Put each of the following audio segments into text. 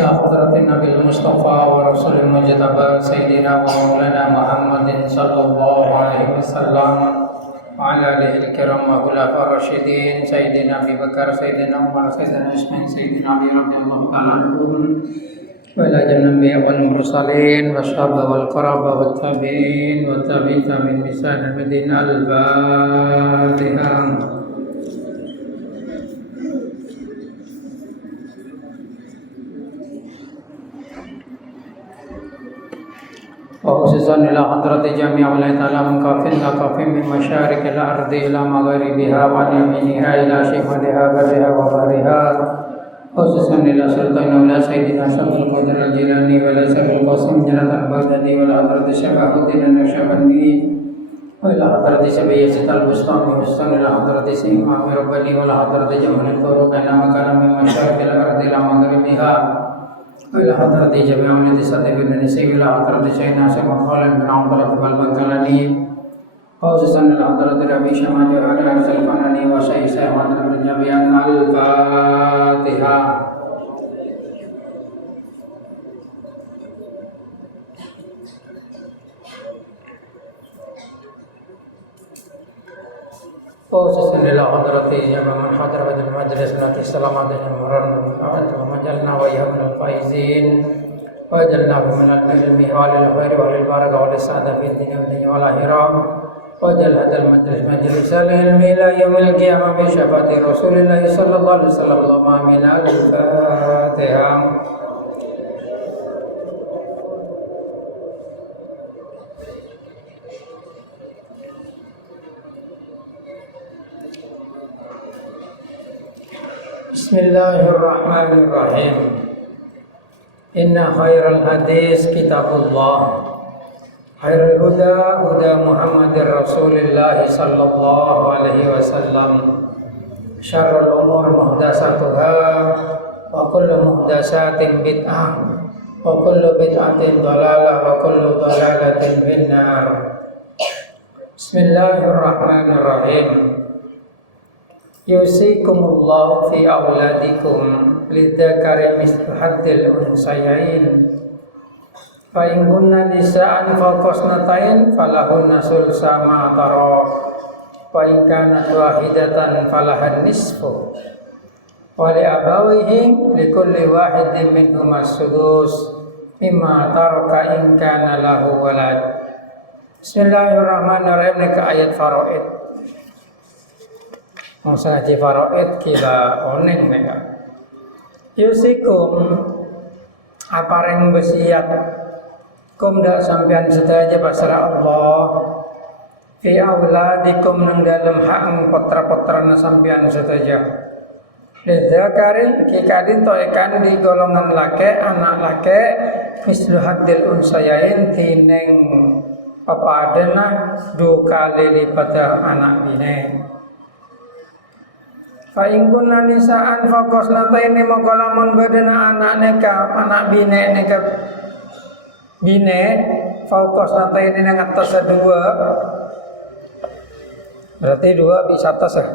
إلى حضرة النبي المصطفى ورسول المجتبى سيدنا ومولانا محمد صلى الله عليه وسلم وعلى آله الكرام وخلفاء الراشدين سيدنا أبي بكر سيدنا عمر سيدنا عثمان سيدنا علي رضي الله تعالى عنهم وإلى جميع الأنبياء والمرسلين والصحابة والقرابة والتابعين والتابعين من بإحسان المدينة الفاتحة. وخصوصا إلى حضرة جميع ولاية العالم كافٍ كافٍ من مشارق الأرض إلى مغاربها وعن يمينها إلى شمالها برها وبحرها خصوصا إلى سلطان ولا سيدنا شمس القدر الجيلاني ولا سيد القاسم جنة البغدادي ولا حضرة شباب الدين النقشبندي وإلى حضرة شبية البستاني وحسن إلى حضرة سيمام رباني ولا حضرة جمال الطرق إلى مكان من مشارق الأرض إلى مغاربها وإلى حضرة جميع ولد ساتب النساء إلى حضرة شيخنا شيخ خالد بن عبد الله البنكلاني خصوصا إلى حضرة ربي شمال وعلى أرسل الفناني وشيخ سيد بن جميع الفاتحة. خصوصا إلى حضرة جميع من حضر بدل المجلس من السلام عليكم ورحمة الله وجعلنا وإياهم من الفائزين وجعلنا من العلم وللخير وللبركة وللسعادة في الدنيا والآخرة وجعل هذا المجلس مجلس العلم إلى يوم القيامة بشفاعة رسول الله صلى الله عليه وسلم. اللهم آمين. الفاتحة. Bismillahirrahmanirrahim. Inna khairal hadis kitabullah, khairul huda huda Muhammadir Rasulillah sallallahu alaihi wasallam, syarrul umur muhdasatuha wa kullu muhdasatin bid'ah wa kullu bid'atin dhalalah wa kullu dhalalatin finnar. Bismillahirrahmanirrahim. Yusikumullahu fi auladikum lidzakari mithlu haddil unsayain fa in kunna nisa'an fawqasnatain falahunna sulsa ma tarak wa in kanat wahidatan falahan nisfu wa li abawayhi likulli wahidin minhum as-sudus mimma taraka in kana lahu walad. Bismillahirrahmanirrahim. Ini ke ayat faraid. Masa ngaji faraid kila oneng neka. Yusikum apareng besiat kum dak sampean sedaya pasrah Allah fi auladikum nang dalem hak putra-putrana sampean sedaya. Lidzakari kikadin to ikan di golongan lake anak lake mislu haddil unsayain tineng papadena 2 kali lipat anak bine. Fa in kunna nisaan faqasnataini maka lamun badana anak neka anak bine neka bine faqasnataini nang atas 2 berarti 2 bisa atas ya.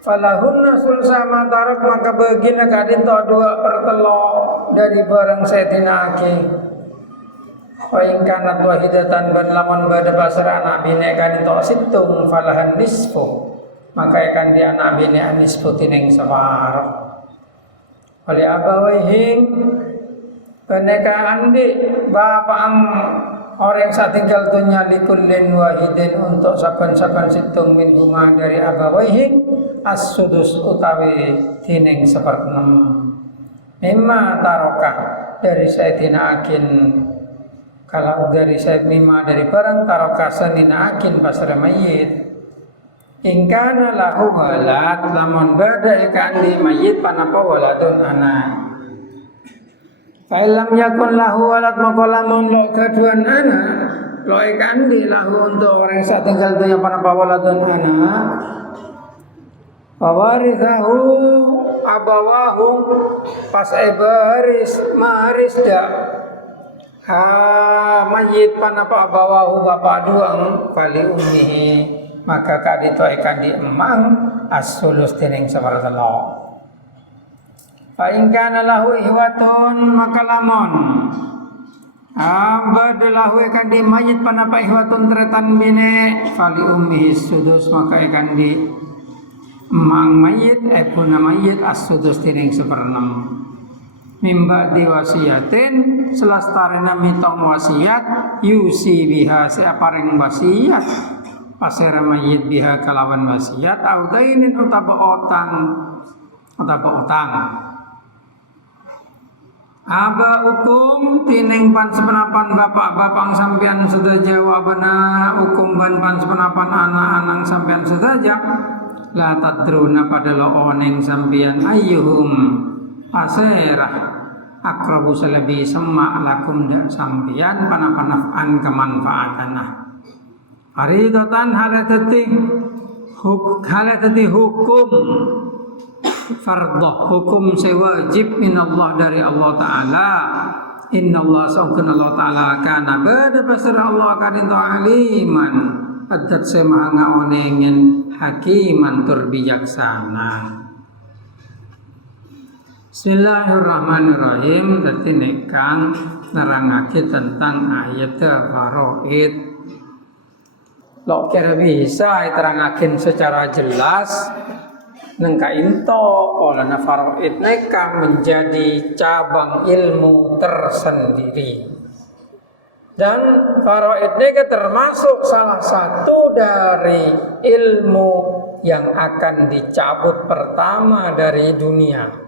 Falahunna sulsa ma tarak maka bagina kadin to 2/3 dari barang sayyidina aki. Fa in kanat wahidatan ban lamun bada pasar anak bine kadin to situng falahan nisfu maka ikan dia anak bini anis putining separuh. Oleh abawaihi peneka andi bapak ang orang saat tinggal tunya likullin wahidin untuk saban-saban situng min huma dari abawaihi as-sudus utawi tining 1/6 mimma tarokah dari sayyidina akin kalau dari sayyid mimma dari barang tarokah sanina akin pasar mayit. Ingkana lahu walad lamun bada ikan di mayit panapa waladun anak. Fa lam yakun lahu walad maka lamun lo gaduhan anak lo ikan di lahu untuk orang saat tinggal dunya panapa waladun anak. Fawarithahu abawahu pas baris maris dak mayit panapa abawahu bapak duang kali ummihi maka kadito ikan di emang as-sulus tining 1/3. Fa in kana lahu ihwatun maka lamun abadalahu ikan di mayit panapa ihwatun tretan bine fali ummihi sudus maka ikan di mang mayit puna mayit as-sudus tining seperenam mimba di wasiatin selastarena mitong wasiat yusi biha seapareng wasiat pasera mayit biha kalawan wasiat audainin utaba utang aba hukum tining pan sepenapan bapak-bapak sampean sedaja wabana hukum ban pan sepenapan anak-anak sampean sedaja la tadruna pada looneng sampean ayyuhum pasera akrabu salabi semak lakum dak sampean panapanafan kemanfaatanah haridatan halatati hukum fardhu hukum sewajib minallah dari Allah Ta'ala innallah sa'ukun Allah Ta'ala kana bada pasir Allah kadinto aliman adat semaha ngaonengen hakiman tur bijaksana. Bismillahirrahmanirrahim. Dadi nekang nerangake tentang ayat faraid. Lo kira bisa diterangakin secara jelas nengka into oleh faraid neka menjadi cabang ilmu tersendiri. Dan faraid neka termasuk salah satu dari ilmu yang akan dicabut pertama dari dunia.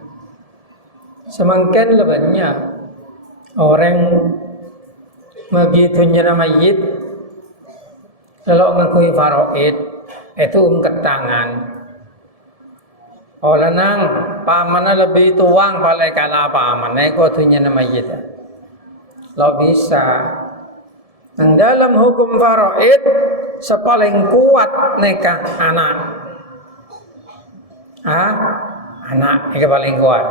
Semakin lebihnya orang begitu nyana mayit kalau ngakui faraid itu ketangan. Oleh nang pamannya lebih tuang paling kalah pamannya kau tunya nama mayit. Lo bisa. Nang dalam hukum faraid sepaling kuat nikah anak. Anak nikah paling kuat.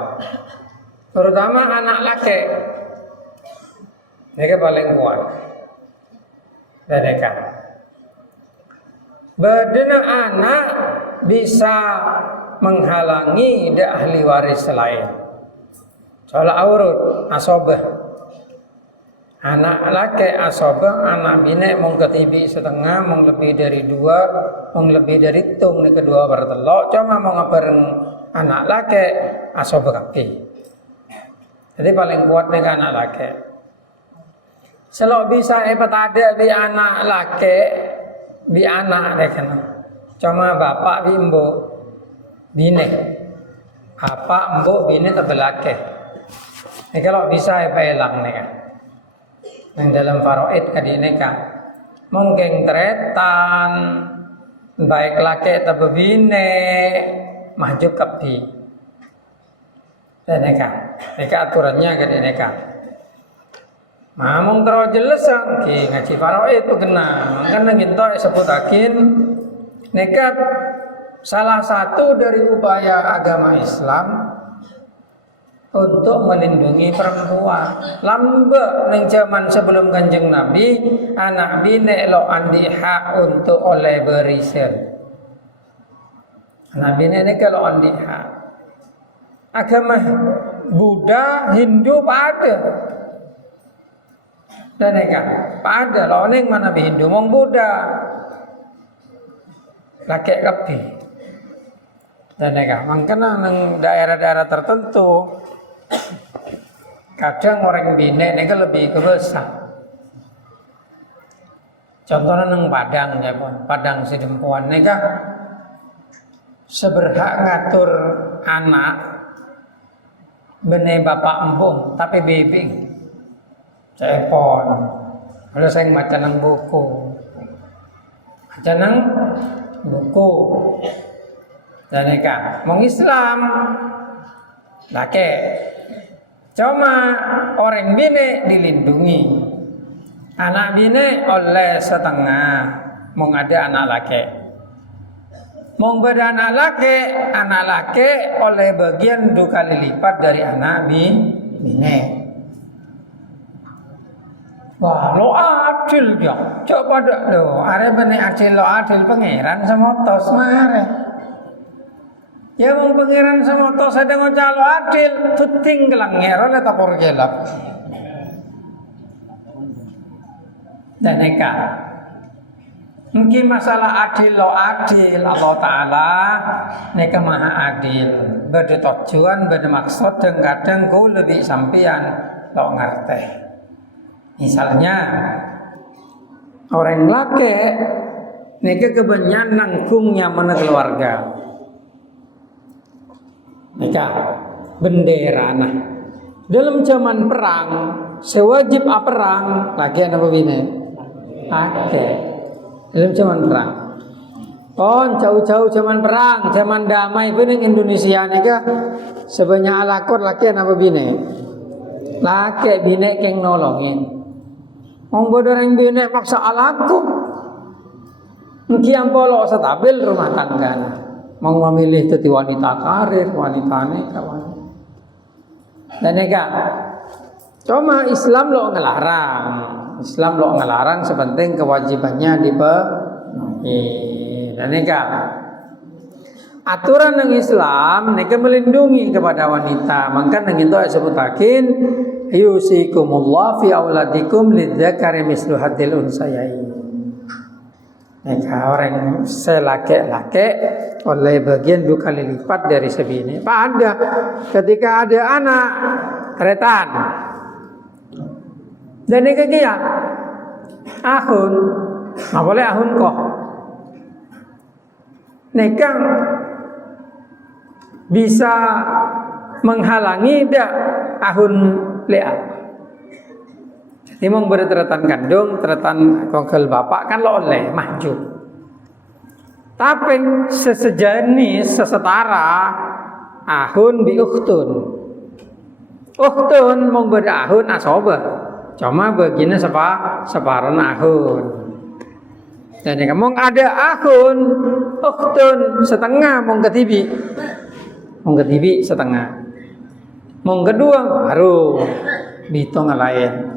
Terutama anak laki. Nikah paling kuat. Dan nikah. Bedena anak bisa menghalangi ahli waris lain. Soal aurut asobah. Anak laki asobah, anak bini mong ketibi setengah, mong lebih dari dua, mong lebih dari tung ni kedua bertelok. Cuma mong ngabareng anak laki asobah kaki. Jadi paling kuat ni anak laki. Selo bisa ada di anak laki, di anak deh kan. Cuma bapak bimbo. Bine apa mbok bine tebelake ini kalau bisa apa elang nih kan yang dalam faraid kadine kan mungkin tretan baik laki atau bine maju kepi dan neka aturannya kadine kan mamung terus jelas ki ngaji faraid itu kena makanya kita sebutakin nekat. Salah satu dari upaya agama Islam untuk melindungi perempuan. Lamba neng zaman sebelum Kanjeng Nabi, anak bine lo andi hak untuk oleh berisel. Anak bine ini kalau andi hak. Agama Buddha, Hindu pada. Dan mereka pada lo neng mana Hindu mong Buddha. Laki kapi. Dan mereka makanya nang daerah-daerah tertentu kadang orang bine mereka lebih kebesak. Contohnya nang Padang ya pun, Padang Sidempuan mereka seberhak ngatur anak bene bapak empung tapi bebing cepon. Kalau saya baca nang buku, baca nang buku. Dan mereka mong Islam laki cuma orang bine dilindungi anak bine oleh setengah mong ada anak laki mong beda anak laki oleh bagian 2 kali lipat dari anak bine. Wah lo adil ya coba dak lo are bene adil lo adil pangeran sama tos mare. Ya wong pangeran semoto sedang calo adil, puting kelangero le tapor gelap. Dan neka. Mungkin masalah adil lo adil Allah Ta'ala neka maha adil. Bertujuan bermaksud dan kadang ku lebih sampian lo ngerti. Misalnya orang laki neka kebanyakan nangkungnya mana keluarga. Neka bendera nah dalam zaman perang sewajib perang lagi apa bine oke dalam zaman perang jauh-jauh zaman perang zaman damai bening Indonesia neka sebanyak alakor laki apa bine laki bine keng nolongin wong bodoreng bine maksa alakor kiam polo stabil rumah tangga mau memilih jadi wanita karir, wanita neka, dan neka. Cuma Islam lo ngelarang, sepenting kewajibannya dipenuhi. Dan neka. Aturan yang Islam neka melindungi kepada wanita. Maka nang itu disebutakin yusikumullah fi auladikum lidzakari mislu hadil unsayain. Neka orang selaki-laki oleh bagian 2 kali lipat dari sebini. Pak ada ketika ada anak retan dan neka dia ahun, nggak boleh ahun kok. Neka bisa menghalangi dak ahun lea. Timong berteratan kandung, teratan kongkel bapak kan lo oleh maju. Tapi sesejenis, sesetara ahun bi ukhtun. Ukhtun mong berahun asoba. Cuma begini separuh ahun. Dan yang mong ada ahun, ukhtun setengah mong ketibi. Mong ketibi setengah. Mong kedua baru dihitung lain.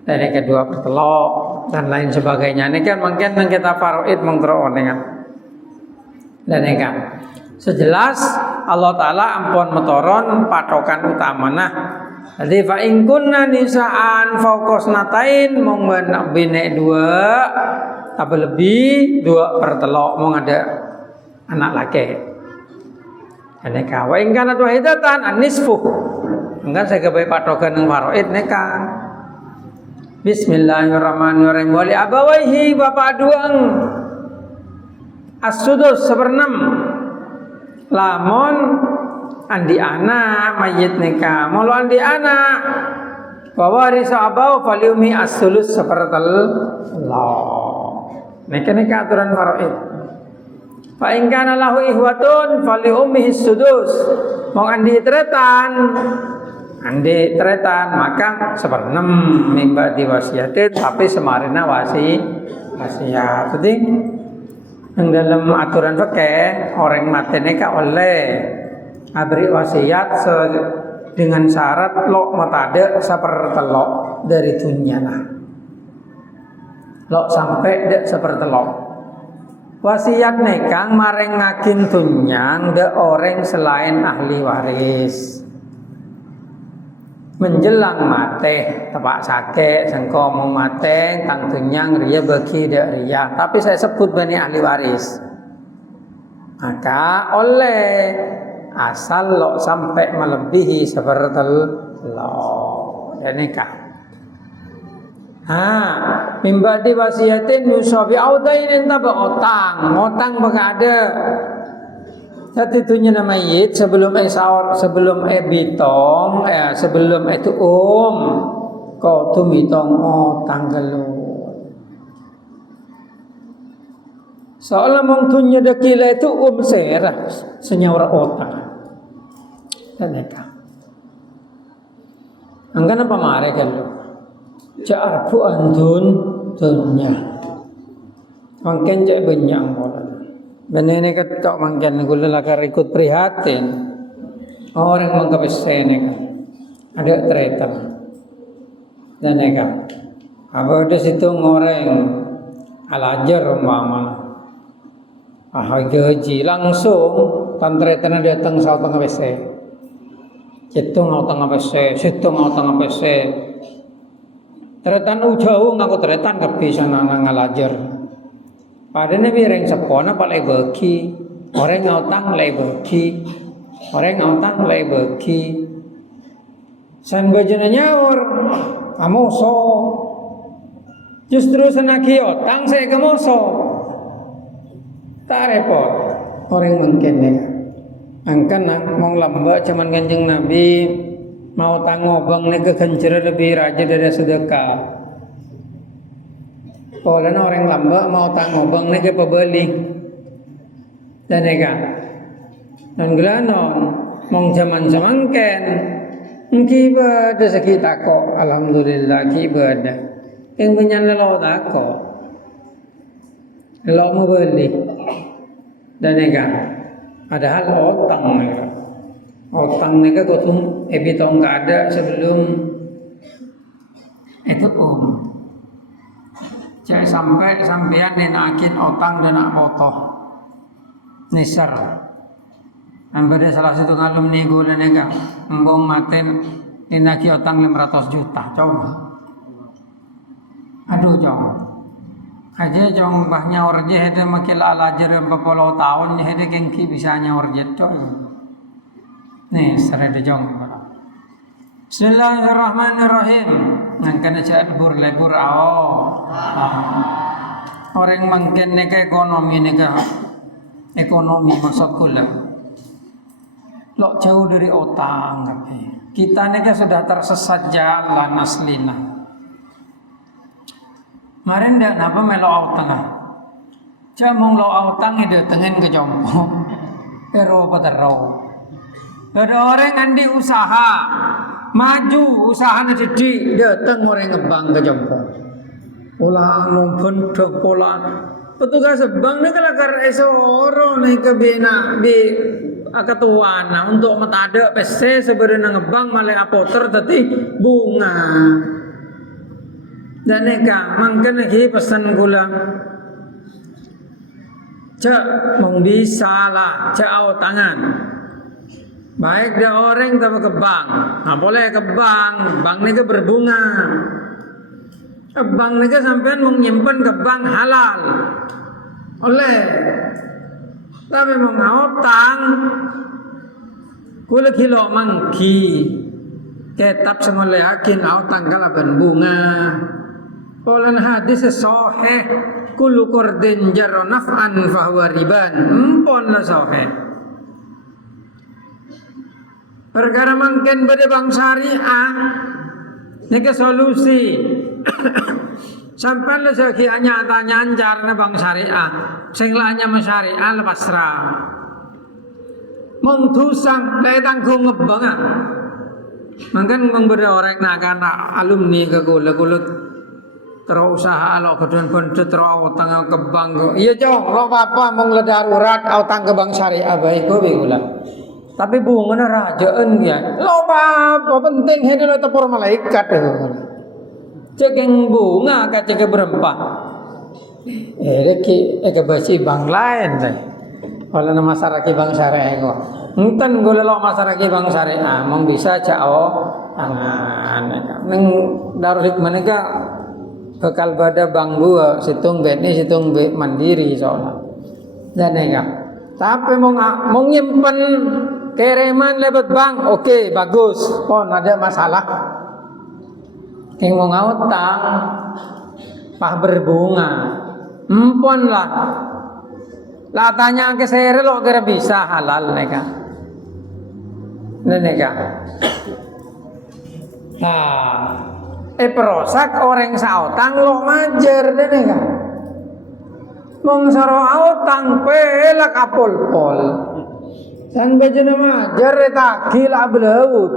Dan yang kedua bertelok dan lain sebagainya. Ini kan mungkin kita faraid mengteron dengan. Dan ini kan sejelas Allah Ta'ala ampun metoron patokan utamana. Jadi fa in kunna nisaan fauqosnatain mong bine 2 tapi lebih 2 bertelok mong ada anak laki. Dan ini kan wa in kana wahidatan anisfu. Enggak saya kebaik patokan yang faraid ini kan. Bismillahirrahmanirrahim. Wali abawaihi bapak duang as-sudus 1/6. Lamun andi anak mayit nikah. Mulu andi anak wawarisa abau faliumi as-sulus 1/3. Nikah aturan faraid. Fa in kana lahu ihwatun fali ummihi sudus. Mau andi tretan maka 1/6 mimba diwasiatin tapi semarina wasiat. Jadi dalam aturan fikih orang mati nikah oleh abri wasiat dengan syarat lo matade 1/3 dari dunyana. Lo sampai dek 1/3. Wasiat nikah mareng ngakin tunyang de orang selain ahli waris. Menjelang mate tepak sake sengko mau mate tang tunyang ria bagi dak ria tapi saya sebut bani ahli waris maka oleh asal lo sampai melebihi 1/3 dan nikah mimba di wasiatin yusabi audain taba otang ada. Saat itunya nama mayit sebelum sahur, sebelum bitong, sebelum itu kau tu bitong tanggal. Soalnya mungtunya dekila itu serah senyawra otak. Dan neka. Angkan apa mare kalau? Jar pu antun dunya. Mungkin cak benyang bola. Benene ketok mangken kula lakar ikut prihatin. Orang mangkapesene kan. Ada tereta. Dan neka. Apa ada situ ngoreng alajar umpama. gaji langsung tantretana datang sa utang WC. Citung utang WC, situng utang WC. Tretan jauh ngaku tretan bisa nang ngalajar. Padahal bireng sepona palai beki, orang ngautang lay beki, orang ngautang lay beki. San bajana nyawur, amoso. Justru senaki otang saya kemoso. Tak repot, orang mungkin ya. Angkan mau lamba cuman Kanjeng Nabi mau tangobang nih kekencer lebih raja dari sedekah. Kalau orang lamba mau tangobang nih ke pembeli dan eka dan gelanon mau zaman semangken kibada sekitar kok alhamdulillah kibada yang punya lo tako lo mau beli dan eka padahal otang nih kok tuh ebitong nggak ada sebelum itu saya sampean ninakin otang dan nak foto nisar. Dan pada salah satu ngalum nih gue nega embong maten ninaki otang 500 juta coba. Aduh coba. Aja jong bahnya orje hede makin alajar 40 tahun hede kengki bisanya orje coy. Nih sereda jong. Bismillahirrahmanirrahim. Nangkana cak lebur orang mungkin neka ekonomi maksudku lah. Lo jauh dari otang tapi kita neka sudah tersesat jalan aslina. Kemarin dah napa melo otang ah? Cak mong lo otang ide tengen ke jompo. Pero patero. Ada orang andi usaha maju usahanya jadi datang orang ngebang ke jompo. Pola numpun do pola petugas bank ni kalau kar esoro ni kebina di akatuana untuk metada PC sebenarnya ngebang malah apoter tadi bunga dan neka mangken lagi pesan gula cak mau bisa lah cak tangan baik dia orang tapi ke bank nah boleh ke bank ni ke berbunga bank ni ke sampean menyimpan ke bank halal oleh tapi mau ngutang kula kilo mangki tetap sengole yakin ngutang kala bunga olan hadis sahih kullu qardin jarra naf'an fa huwa riban empon la sahih perkara mangken bade bang syariah nika solusi sampai lagi hanya tanya anjarnya bang syariah sing lanya masyariah lepas ra mong tusang lay tanggung ngebang mangken memberi orang nak alumni ke kula terus usaha lo keduan pendut terus utang ke bank iya jong lo apa mong le darurat utang ke bank syariah baik go kula tapi bunga rajaan dia lo apa penting hede lo tepur malaikat cekeng bunga kaceke berempat reki basi bank lain deh kalau nama masyarakat bank syariah kok enten gula lo masyarakat bank syariah mong bisa cao tangan neng darul hikmah nika bekal pada bank gua situng beni situng mandiri soalnya dan nega tapi mau nyimpen kereman lewat bank oke bagus pon ada masalah yang mau ngutang pah berbunga empon lah tanya ke saya lo kira bisa halal neka nah perosak orang sautang lo majer neka mong saro autang pelak apol-pol san bajana majer eta gila belaut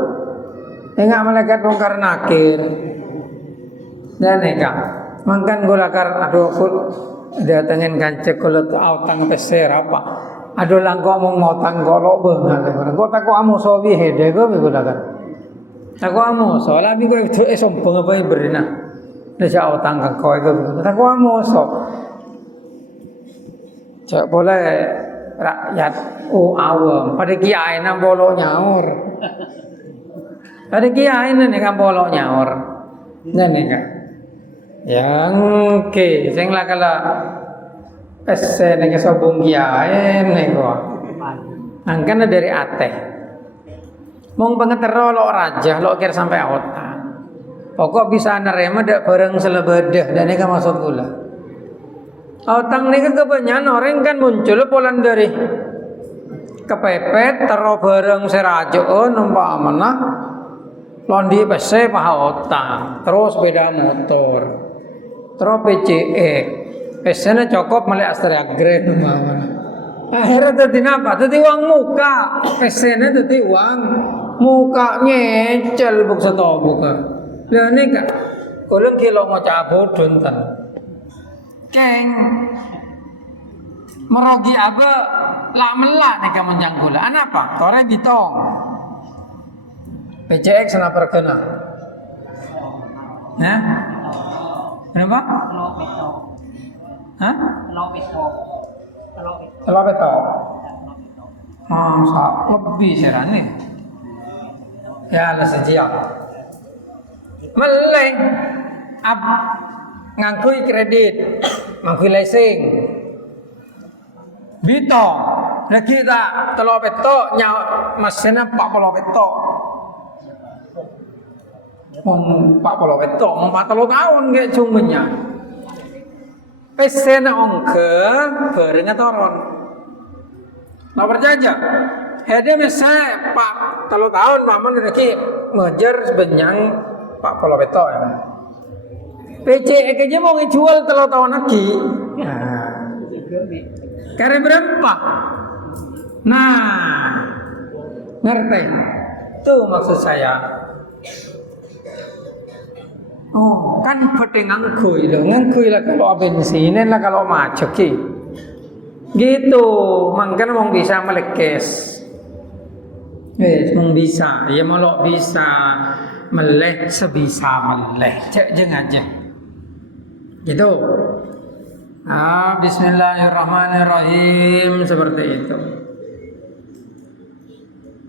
enggak malaikat bongkar nakir dan neka mangkan golakar aduh datengin kancek kalau autang peser apa aduh langko mau ngotang golok bengal kok tak amu sobi hede go golakar tak amu so labi go itu sombong apa berina desa autang ka koe go tak amu so Cek boleh rakyat awam pada kiai nang bolok nyaur. Pada kiai nih kan bolok nyaur. Nih kan. Yang ke sing lah kala pesen nek sobong kiai nek kok. Angkana dari ateh. Mong pengetero lo raja lo kira sampai otak. Pokok bisa nerima dak bareng selebedah dan ini kan maksud gula. Otang ini kan kebanyakan orang kan muncul polan dari kepepet tero bareng serajo numpak mana londi pese paha otang terus beda motor terus PCE pesena cokop meli Astrea Grand mana akhirnya tadi apa? Tadi uang muka pesena tadi uang muka nyecel buk seto buka lah ini kak kalau kilo mau cabut duntan keng merogi apa lah melak nih kamu janggula anapa tore bitong PCX sana perkena nah kenapa hah telur beto lebih serane ya lah sejak meleng ngangkui kredit ngangkui leasing bitong lagi tak telur beto nyawa mesinnya 40 beto Mong 40 beto, mong 40 tahun kayak cumenya. Pesena ongke bareng toron. Nah berjajah. Hede mese 40 tahun paman lagi ngejar sebenyang 40 beto ya. PC aja mau ngejual 3 tahun lagi. Nah. Karena berapa? Nah. Ngerti? Tuh maksud saya. Oh, kan pada ngangkui lah kalau bensinen lah kalau macet gitu, makanya mau bisa melekes, mau bisa, ya mau bisa melek sebisa melek, cek jeng aja, gitu. Bismillahirrahmanirrahim seperti itu.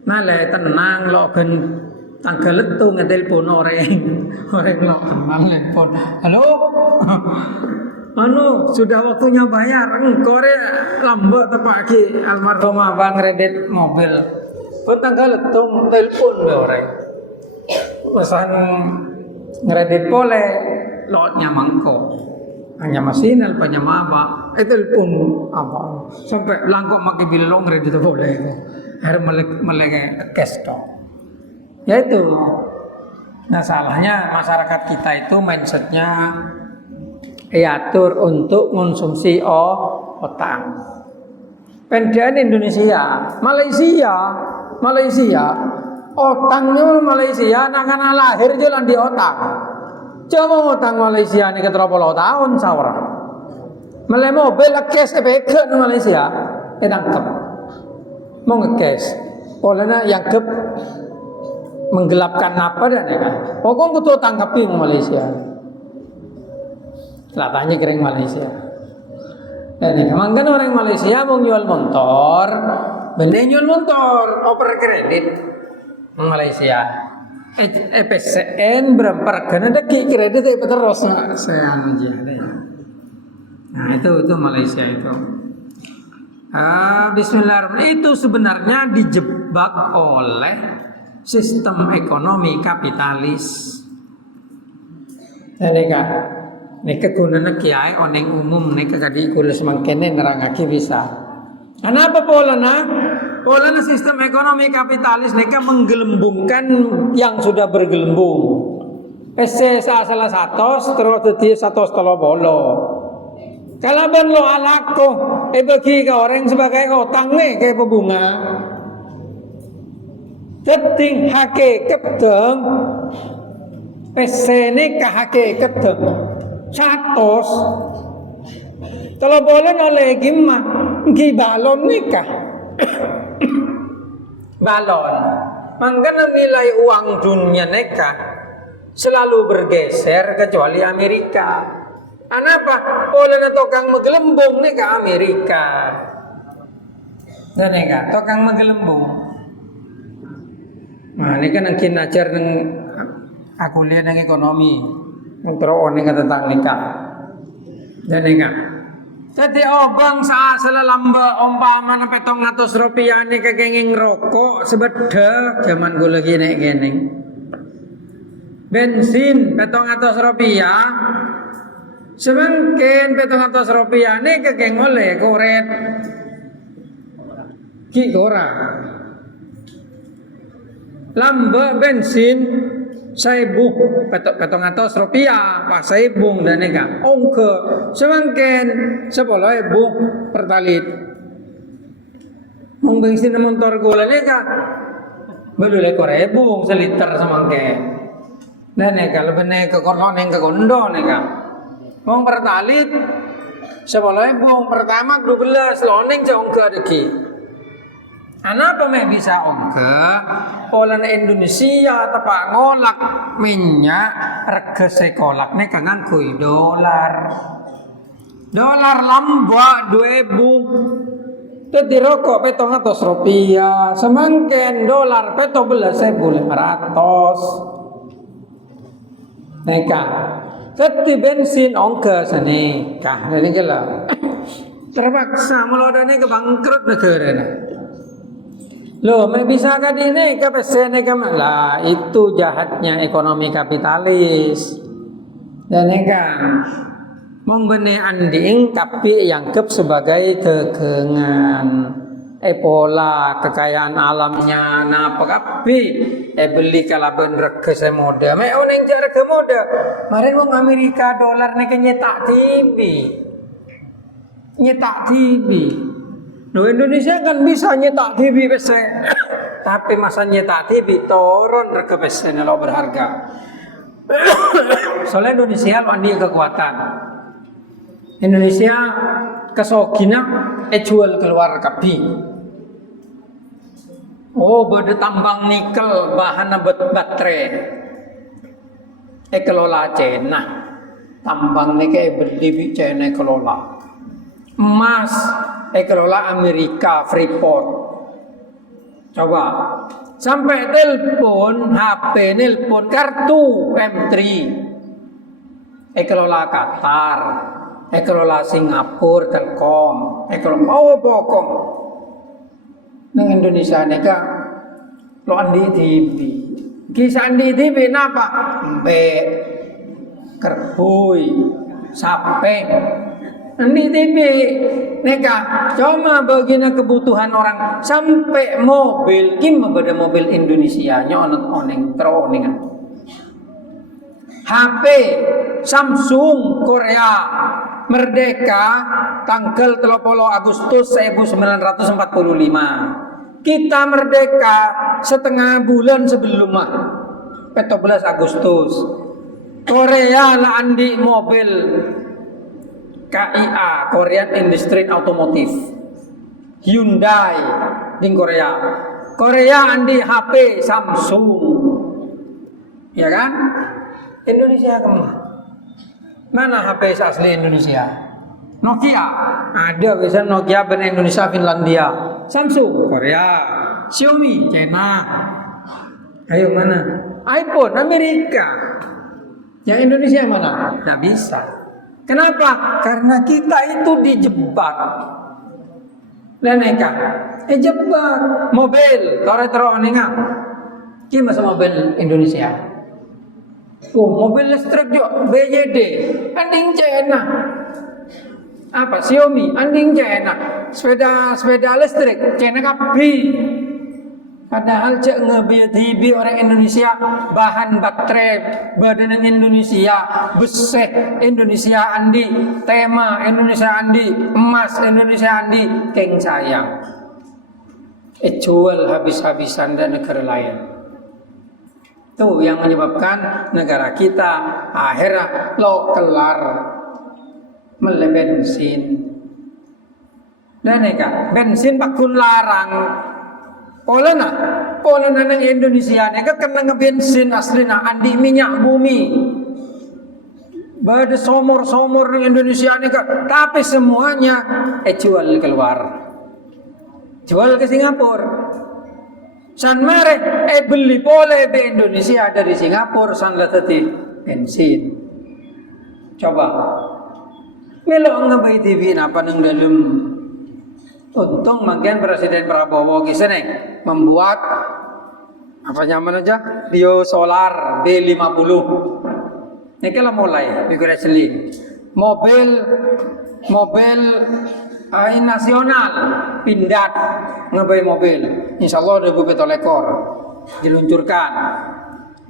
Nah, tenang lo kan. Tanggal itu ngetelepon orang lo kenal telepon. Halo, sudah waktunya bayar. Engkore lambat pagi almarhum abang kredit mobil. Pun tanggal itu telepon orang. Pesan kredit boleh, lotnya mangko. Hanya mesin alpanya apa? Telepon apa? Sampai langkok makin bilang kredit boleh. Harus melek cash dong. Ya itu. Nah salahnya masyarakat kita itu mindsetnya atur untuk konsumsi otang. Pendaan Indonesia, Malaysia, otangnya Malaysia anak-anak lahir jalan di otang. Coba otang Malaysia ini keterlaluan tahun sawra. Mulai mobil cash ke Malaysia, tangkap. Mau nge-cash, polanya yang menggelapkan apa dan ya kan? Pokoknya kutu tangkapi Malaysia. Latanya kering Malaysia. Dan emang kan orang Malaysia mau jual motor, bener jual motor, oper kredit Malaysia. PCN berapa kan ada kredit itu terus saya aja deh. Nah itu Malaysia itu. Bismillahirrahmanirrahim. Itu sebenarnya dijebak oleh sistem ekonomi kapitalis. Ini kegunaan kiai oneng umum nih kagadi kulis mangkene nerangake bisa. Kenapa polana? Polana sistem ekonomi kapitalis nika menggelembungkan yang sudah bergelembung. Salah satu terus dadi 130. Kalaban lo alako bagi ke orang sebagai utang nih kayak pebunga. Keting hakikat dong, pesene ke hakikat dong, 100. Kalau boleh oleh gimana, balon nikah, balon. Makanya nilai uang dunia nikah selalu bergeser kecuali Amerika. Anapa? Pola na tokang magelembung nih ke Amerika. Dan nih tokang magelembung. Nah, ini kan angkin ajar neng aku lihat neng ekonomi. Untuk orang tentang nikah. Dan nih jadi bangsa selalamba umpama na Rp700 nih kegenging rokok sebeda zaman gue lagi naik geneng. Bensin Rp700 semangkin Rp700 nih kegeng oleh koret ki gora lamba bensin Rp1.700 pas Rp1.000 dan nega ongke semangkin Rp10.000 per talit mong bensin motor gula nega belum Rp1.000 seliter semangkin dan nega lebih nega konon yang ke kondo nega mong per talit Rp10.000 pertama 12 loning jauh ke adeki. Kenapa meh bisa ongke? Pola Indonesia tepak ngolak minyak rega sekolak nih kangen kui dolar lamba 2.000 tadi rokok Rp700 semangkin dolar Rp12.500 neka tadi bensin ongke sini kah ini jelas terpaksa melodane ke bangkrut negara nah. Loh, bisa kan ini ke pesen lah itu jahatnya ekonomi kapitalis. Dan kan membene anding tapi yang sebagai kegengan pola kekayaan alamnya napa kapi beli kalaban rega semoda. Me oneng cara ke moda. Kemarin wong Amerika dolar nih nyetak TV. Loh Indonesia kan bisa nyetak TV pesen. Tapi masa nyetak TV turun harga pesen lo berharga. Soalnya Indonesia lo andi kekuatan. Indonesia kesogina jual keluar kapi. Bade tambang nikel bahan baterai. Kelola Cina. Tambang nikel berdiri Cina kelola. Emas kelola Amerika Freeport. Coba sampai telepon HP nelpon kartu M3 kelola Qatar kelola Singapura Telkom kelola pokok nang Indonesia neka lo andi TV kisah andi TV napa kerbui sape andi TV neka cuma bagian kebutuhan orang sampai mobil kim beda mobil Indonesia nyonot oneng teroningan HP Samsung Korea merdeka tanggal 30 Agustus 1945 kita merdeka setengah bulan sebelumnya 14 Agustus Korea lah andi mobil KIA, Korean Industry Automotive Hyundai di Korea andi HP Samsung ya kan Indonesia kemana? Mana HP asli Indonesia? Nokia ada bisa Nokia benar Indonesia Finlandia Samsung Korea Xiaomi China ayo mana? iPhone Amerika yang Indonesia mana? Nggak bisa. Kenapa? Karena kita itu dijebak. Neneka, jebak mobil, tore-tore ninga. Ki masa mobil Indonesia. Mobil listrik juga BYD, anding China. Apa Xiaomi, anding China. Sepeda listrik, China kapi. Padahal cek ngebi orang Indonesia bahan baterai badan Indonesia besek Indonesia andi tema Indonesia andi emas Indonesia andi keng sayang jual habis-habisan dan negara lain tuh yang menyebabkan negara kita akhirnya lo kelar melebih bensin dan bensin pakun larang Pola nang Indonesia ni kena ngebensin asli andi minyak bumi Bade somor-somor di Indonesia ni kan, tapi semuanya jual keluar, jual ke Singapura. San mare beli boleh di Indonesia dari Singapura san latati bensin. Coba, melo ngabai TV apa nang dalam. Untung mungkin Presiden Prabowo kisah membuat apa nyaman aja biosolar B50. Ini kalau mulai bikin seling mobil nasional pindad ngebai mobil insya Allah 2000 ekor diluncurkan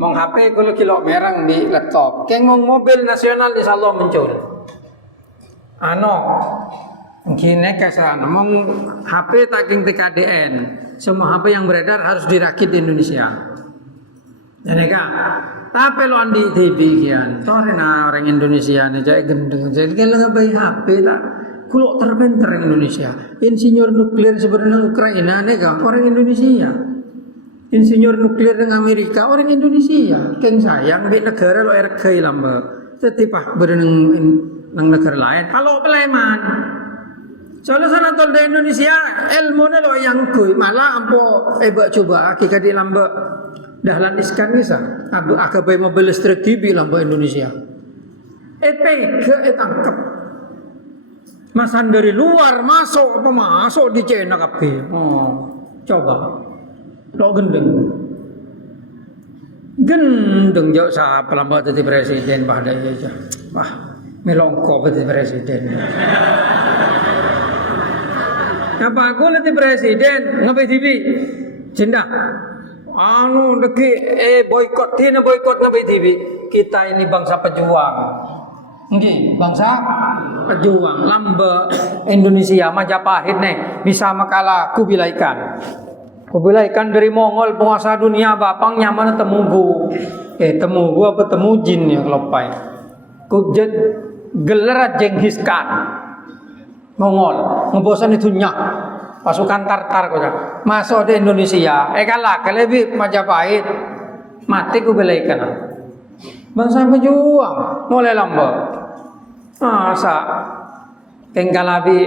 mong HP kalau kilo merang di laptop kengong mobil nasional insya Allah muncul mungkin kesana mong HP taking TKDN semua HP yang beredar harus dirakit di Indonesia ya neka. Tapi lo andi TV kian, torena orang Indonesia nih jadi gendeng, jadi kalau ngabai HP tak, kulo terbentar Indonesia, insinyur nuklir sebenarnya Ukraina nih kan orang Indonesia, insinyur nuklir dengan Amerika orang Indonesia, keng sayang di negara lo RK lamba, tetipah berenang nang negara lain, kalau peleman, soalnya sana tol di Indonesia, ilmu lo yang kui, malah ampo coba kita di lamba. Dahlan iskan bisa, akabai mobil listrik TV lamba Indonesia. Tangkap. Masan dari luar masuk di China kape. Coba. Lo gendeng jauh siapa lamba jadi presiden pada aja. Wah, melongkok jadi presiden. Apa aku nanti presiden ngapain TV? Cinta. Boykot ngabai TV. Kita ini bangsa pejuang. Nggih, bangsa pejuang. Lamba Indonesia Majapahit nih bisa makalah kubilaikan. Kubilaikan dari Mongol penguasa dunia bapang nyaman temugu. Temugu apa temu jin ya kelopai. Kujet gelar Genghis Khan. Mongol ngebosan itu nyak. Pasukan Tartar kau masuk di Indonesia, kalah lebih Majapahit mati ku belaikan. Bangsa pejuang mulai lambat. Masa kengkalabi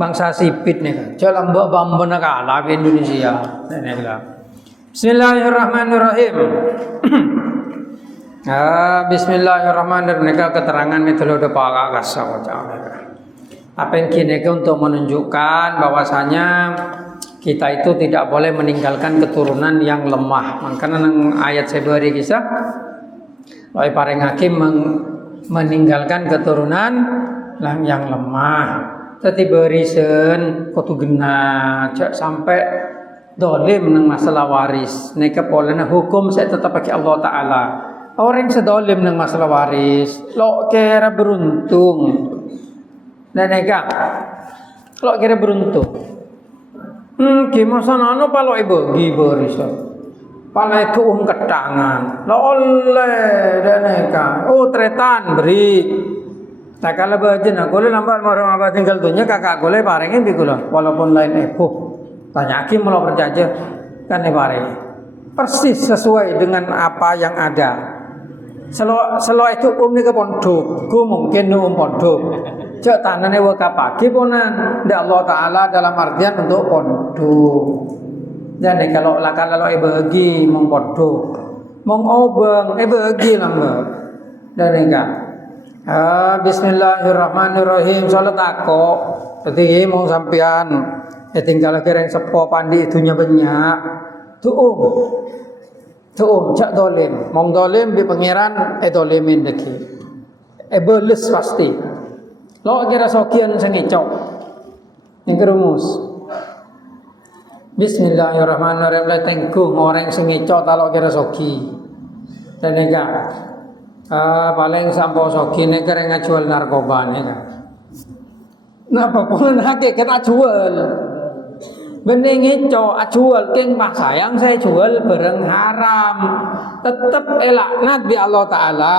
bangsa sipit nih kan, jalan bamba kalah di Indonesia. Bismillahirrahmanirrahim. Bismillahirrahmanirrahim. Mereka keterangan metode pakak kasar macam. Apa yang kini untuk menunjukkan bahwasanya kita itu tidak boleh meninggalkan keturunan yang lemah. Makanya ayat sebari kisah oleh paring hakim meninggalkan keturunan yang lemah. Tetapi berisen kutu genah sampai dolim nang masalah waris. Neka polana hukum saya tetap pakai Allah Taala. Orang sedolim nang masalah waris, lo kira beruntung. Dan nega, kalau kira beruntung, gimana nano palo ibu giberiso, palo itu ketangan, lo oleh dan nega, tretan beri, tak kalah bajen, aku le nampak orang apa tinggal tuhnya kakak aku le parengin bikulah, walaupun lain tanya hakim mau berjajah kan pareng, persis sesuai dengan apa yang ada. Selo itu ni ke pondok, ku mungkin pondok. Cak tanane waka pagi ponan ndak Allah Taala dalam artian untuk pondok. Jadi kalau bagi mong pondok, mong obeng bagi lamba. Dan enggak. Bismillahirrahmanirrahim. Salat aku. Dadi mong sampean tinggal kereng sepo pandi itunya banyak. Tuh, cak dolim, mong dolim di pangeran dolimin deki. Beles pasti. Lo kira sokian sengicok. Ini kerumus. Bismillahirrahmanirrahim. Tengku orang sengicok kalau kira soki. Dan nega. Paling sampo soki nega yang jual narkoba nega. Napa pun hake kita jual. Bening itu jual keng mah sayang saya jual barang haram. Tetap elaknat bi Allah Taala.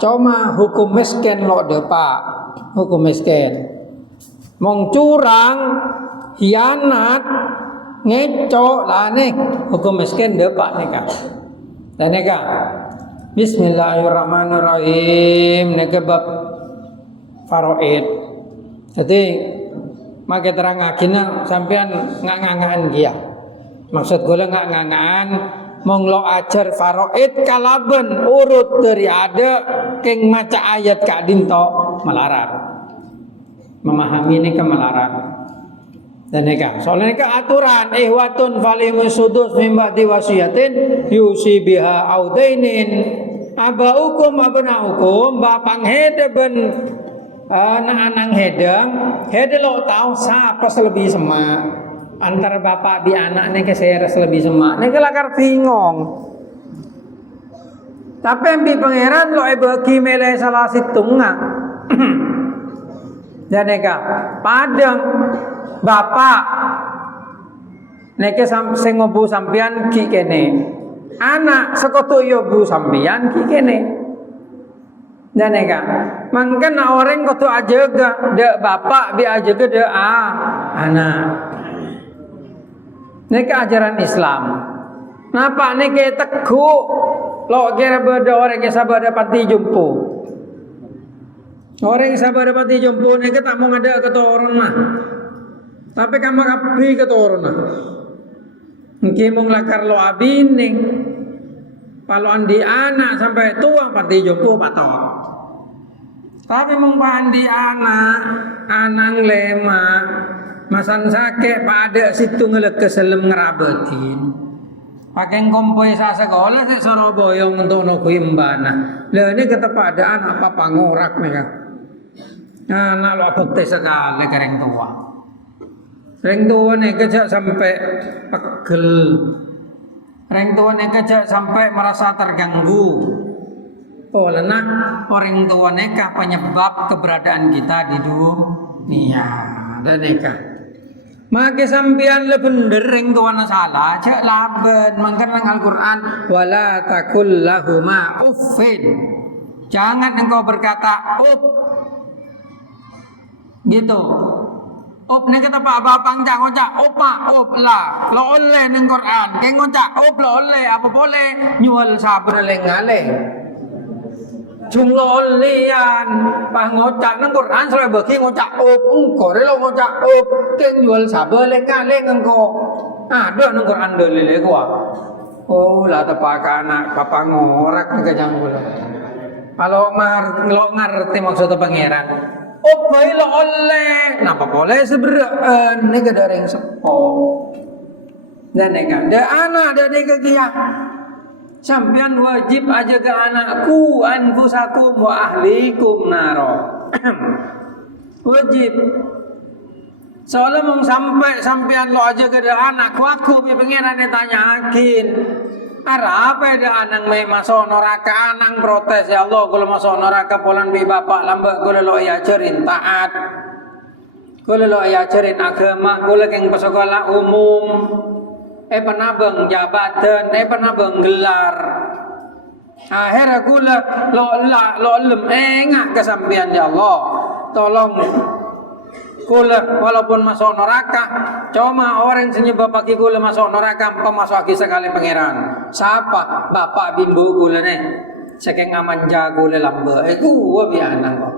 Cuma hukum miskin lo depak. Hukum miskin. Mong curang, hianat, ngecok lah nih hukum miskin depak nih kan. Dan nih kan. Bismillahirrahmanirrahim. Niki bab faraid. Jadi make terangakina sampean ngangan dia. Maksud kula ngangan mong lo ajar faraid kalaben urut dari ada keng maca ayat kak dinto melarat. Memahami ini kemelarat. Dan neka soalnya neka aturan ihwatun falimu sudus mimba diwasiatin yusi biha audainin abaukum abnaukum bapang hedeben anak-anak hedeng lo tahu siapa selebih semak antara bapak bi anak neka saya selebih semak neka lakar bingung tapi ambil pangeran lo bagi melai salah situnga dan neka padang bapak neke sing ngobu sampean ki kene anak sekoto yo bu sampean ki kene dan neka mangken orang koto aja ga de bapak bi aja ga de anak neka ajaran Islam napa neke teguh lo kira beda orang yang sabar dapat dijumpu orang yang sabar dapat dijumpu neke tak mau ada ketoron mah tapi kamu kapi ketoron mah mungkin mau lakar lo abin nih kalau andi anak sampai tua pati jumpu patok tapi mau pandi anak lema masan sakit pada situ ngelek keselem ngerabetin pakai kompoi sa sekolah saya sono boyong untuk nukui mbana lah ini ketepadaan apa pangorak mereka anak lo bukti sekali kering tua Reng tua nih kejak sampai pegel, reng tua nih kejak sampai merasa terganggu. Oh lenah orang tua nikah penyebab keberadaan kita di dunia dan nikah. Maka sampian le bener reng tua salah, cek laben mangkan nang Al-Qur'an wala takul lahuma uffin. Jangan engkau berkata gitu. Op nih kata pak bapang cak ngocak op lah lo oleh neng Quran keng ngocak op lo oleh apa boleh nyual sabar lengale jumlah olian pak ngocak neng Quran selalu bagi ngocak op engkau lo ngocak op keng nyual sabar lengale engkau ada neng Quran dalile gua oh lah tepak anak papa ngorak ke janggul kalau ngerti maksud pangeran oh baik lo oleh, napa boleh seberang nega dari yang sepo, dan nega ada anak dan nega kia, sampean wajib aja ke anakku, anfusakum wa ahlikum naro, wajib. Soalnya mau sampean lo aja ke anakku, aku pengen ditanyakin. Arah apa ada anang me masuk neraka anang protes ya Allah kalau masuk neraka polan bi bapak lambat kalau lo ajarin taat kalau lo ajarin agama kalau keng sekolah umum penabang jabatan penabang gelar akhirnya gula lo lem engak kesampian ya Allah tolong kula walaupun masuk neraka cuma orang senyebab bagi kula masuk neraka pemasuk lagi sekali pangeran siapa bapak bimbo kula nih sekeng aman jago le lamba gua bi anak kok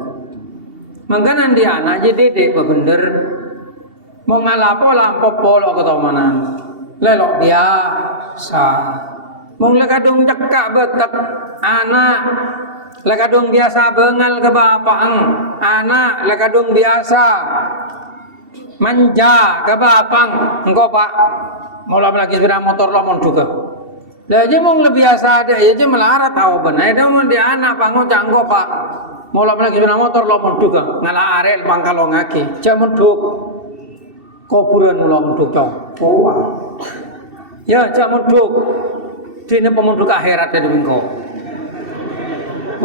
mangkanan di anak jadi dek bener mau ngalapo lampo polo ketomanan lelok biasa mau lekadung cekak betek anak lekadung biasa bengal ke bapak anak lekadung biasa manja ke bapak engkau pak mau lagi sepeda motor lo mau juga jadi mau lebih biasa ada ya aja melarat tahu benar ada mau di anak pak ngocak engkau pak mau lagi sepeda motor lo mau juga ngalah arel pangkalo ngaki cak menduk kuburan lo menduk cowok ya cak menduk dina pemunduk akhirat dari engkau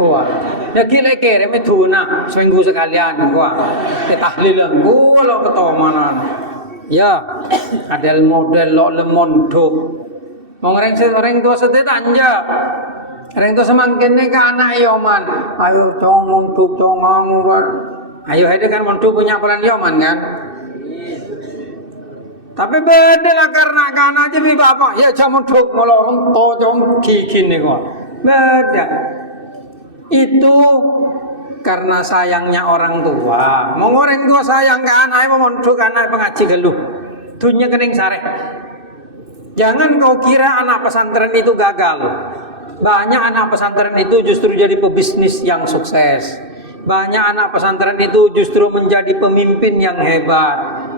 wah, ya kira kira meduna seminggu sekalian gua tahlilan gua lo ketomanan ya ada model lo lemondok mau orang tua sedet anja orang tua semakin ke anak yoman ayo cong mondok cong ayo ada kan mondok punya pelan yoman kan tapi beda lah karena aja bi bapak ya cong mondok kalau orang tua cong gigi nih gua Beda. Itu karena sayangnya orang tua. Mau orang tua sayang ke anak, mau mondok anak pengaji geluh. Dunia kening sare. Jangan kau kira anak pesantren itu gagal. Banyak anak pesantren itu justru jadi pebisnis yang sukses. Banyak anak pesantren itu justru menjadi pemimpin yang hebat.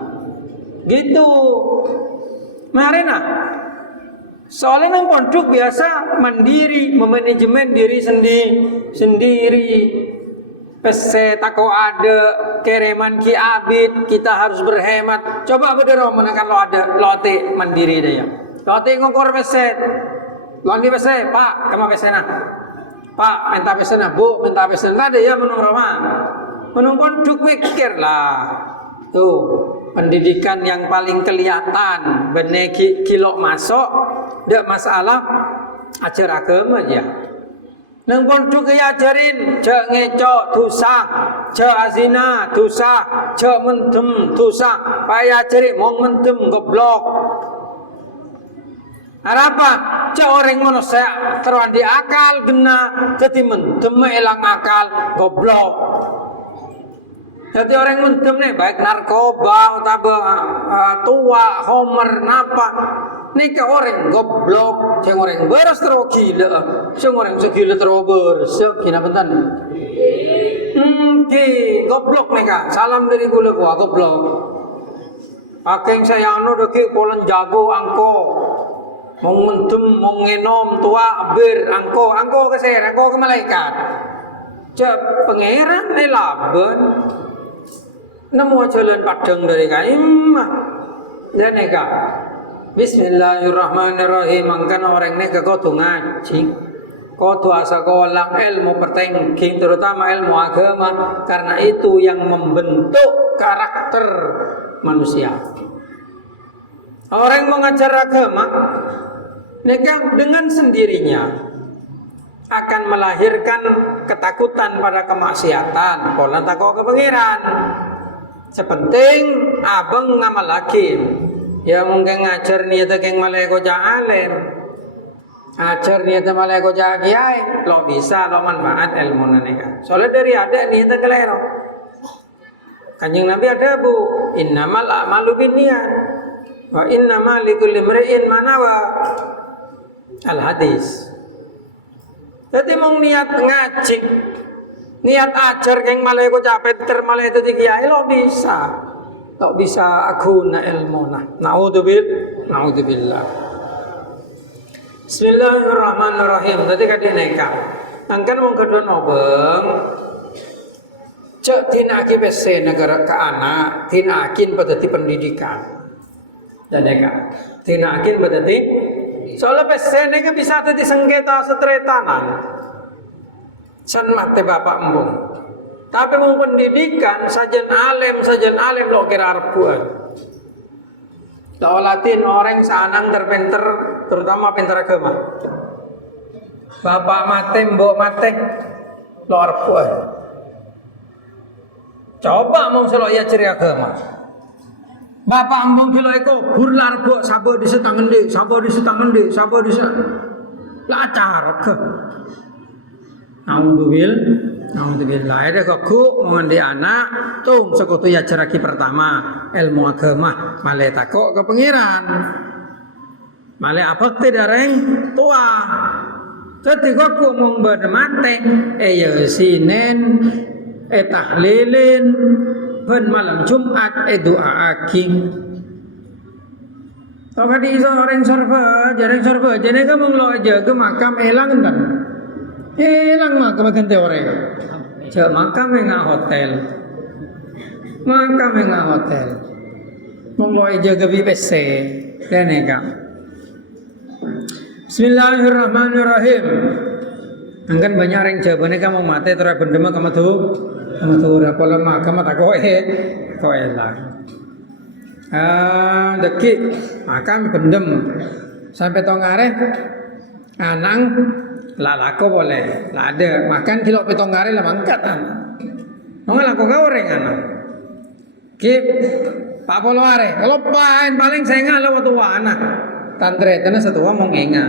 Gitu. Marina. Soalnya nang pondok biasa mandiri, memanajemen diri sendiri. Pese tako ada kereman ki abid, kita harus berhemat. Coba bedero menekan lo ada lote mandiri deh ya. Lote ngongkor pese. Lote pese, Pak, kama pese nah. Pak, minta pese nah, Bu, minta pese nah deh ya menung rumah. Menung pondok mikir lah. Tuh, pendidikan yang paling kelihatan bener kilo masuk, ndak masalah ajar agama aja. Nang pondok ajarin jek ngecok dosa, jek azina dosa, jek mendem dosa. Paya ajarin mau mendem goblok. Apa? Cek orang ngono saya terwandi akal gena, jadi mendem elang akal goblok. Jadi orang mendem nih baik narkoba atau tua, homer, napa. Nih ke orang goblok, yang orang beres terus gila, yang orang segila terus beres, gila bentar. Goblok nih kak, salam dari gula gua goblok. Akeng saya anu deki polen jago angko, mau mendem, mau ngenom tua bir angko keser, angko ke malaikat. Cek pangeran nih laban, nemu jalan padang dari kaimah, dan nih kak. Bismillahirrahmanirrahim. Mangkana orang ini kekotu ngaji, kotu sekolah ilmu pertengking, terutama ilmu agama, karena itu yang membentuk karakter manusia. Orang mengajar agama, dengan sendirinya akan melahirkan ketakutan pada kemaksiatan, pola takut ke pangeran. Sepenting abang ngamal hakim. Ya mungkin ngajar niatnya keng malai koja alim, ngajar niatnya malai koja kiai, lo bisa lo manfaat ilmu naneka. Soalnya dari ada niatnya kelero. Kanjeng Nabi ada bu, innamal a'malu binniyat, wa innamal likulli imri'in ma nawa. Al hadis. Jadi mau niat ngaji, niat ajar keng malai koja peter malai itu kiai lo bisa. Tak bisa aku na ilmu nah. Naudzubillah. Bismillahirrahmanirrahim. Tadi kan dineka. Angkan wong kedua nobeng. Cek tinaki pese negara ke anak, tinakin pedati pendidikan. Dan neka. Tinakin pedati. Soalnya pese neka bisa tadi sengketa setretanan. San mate bapak embung. Tapi mau pendidikan sajen alim lo kira arbuan. Latin orang sanang terpinter, terutama pinter agama. Bapak mate, mbok mate, lo arbuan. Coba mau selo ya ciri agama. Bapak ambung kilo eko burlar bok sabo di setangan de, sabo di setangan de, sabo di se. Lah acara ke. Naudzubillah. Ada kok mengendi anak tung sekutu ya ceraki pertama ilmu agama male takok ke pangeran. Male apa teh dareng tua. Jadi kok mong bademate ya sinen tahlilin ben malam Jumat doa aking. Tau kadi iso orang server jane ka mong lo aja ke makam elang kan. Hilang mah kebagian teori. Cek makam enggak hotel. Monggo jaga BPC. Deneka. Bismillahirrahmanirrahim. Angkan banyak orang jawabannya kamu mati terus bendema kamu tuh pola makam tak koe lah. Dekik makam bendem sampai tongare anang lalako boleh, lah ada makan kilo petong gare lah mangkat nongol aku goreng anak, kip pak polo are, kalau paling saya nggak lewat tua anak, tantre karena setua mau ngenga,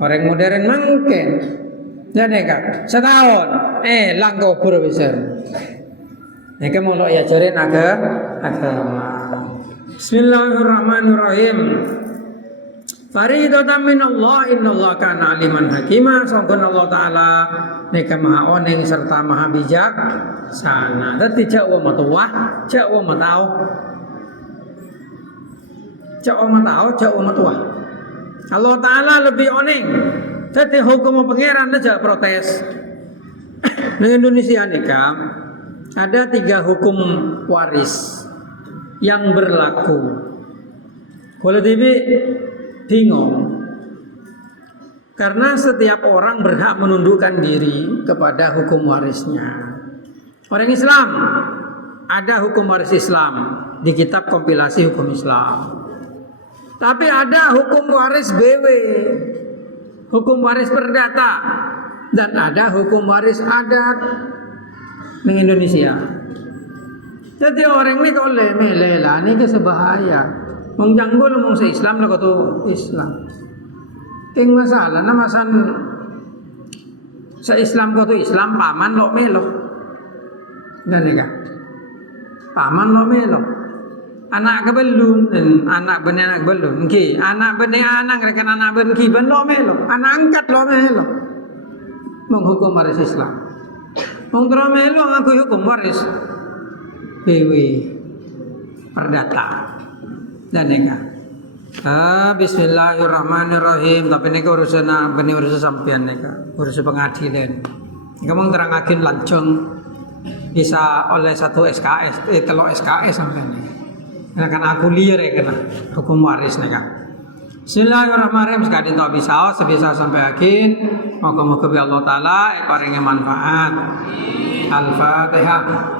Orang modern mungkin. Jadi kak, setahun, lang kubur bisa. Ini mulai ajarin agama. Bismillahirrahmanirrahim. Faridatan min Allah, innallaha kana aliman hakima. Sangkun Allah Ta'ala nika maha oning serta maha bijak sana. Dadi jak wa matuwah, jak wa matau. Jak wa matau, jak wa matuwah. Allah Ta'ala lebih oning. Jadi hukum pangeran aja protes. Di Indonesia nika ada 3 hukum waris yang berlaku. Kalau bingung, karena setiap orang berhak menundukkan diri kepada hukum warisnya. Orang Islam ada hukum waris Islam di kitab kompilasi hukum Islam. Tapi ada hukum waris BW, hukum waris perdata, dan ada hukum waris adat di Indonesia. Jadi orang ini kalau melela ini kesebahaya. Mengjanggul mong sa Islam lah kau Islam. Ting masalah namasan sa Islam kau Islam paman lo melo. Gani ka? Paman lo melo. Anak kebelum dan anak benih anak belum. Ki anak benih anak rekan anak benih ki ben lo melo. Anak angkat lo melo. Menghukum waris Islam. Mengkira melo ngaku hukum waris. Dewi perdata. Dan neka. Bismillahirrahmanirrahim. Tapi neka urusan benih urusan sampean neka. Urusan pengadilan. Neka mau terangkan lancung bisa oleh 1 SKS, 3 SKS sampean neka. Kan aku liar ya kena hukum waris neka. Bismillahirrahmanirrahim. Sekali tak bisa sebisa sampai yakin. Moga-moga Allah Ta'ala paringi manfaat. Al-Fatihah.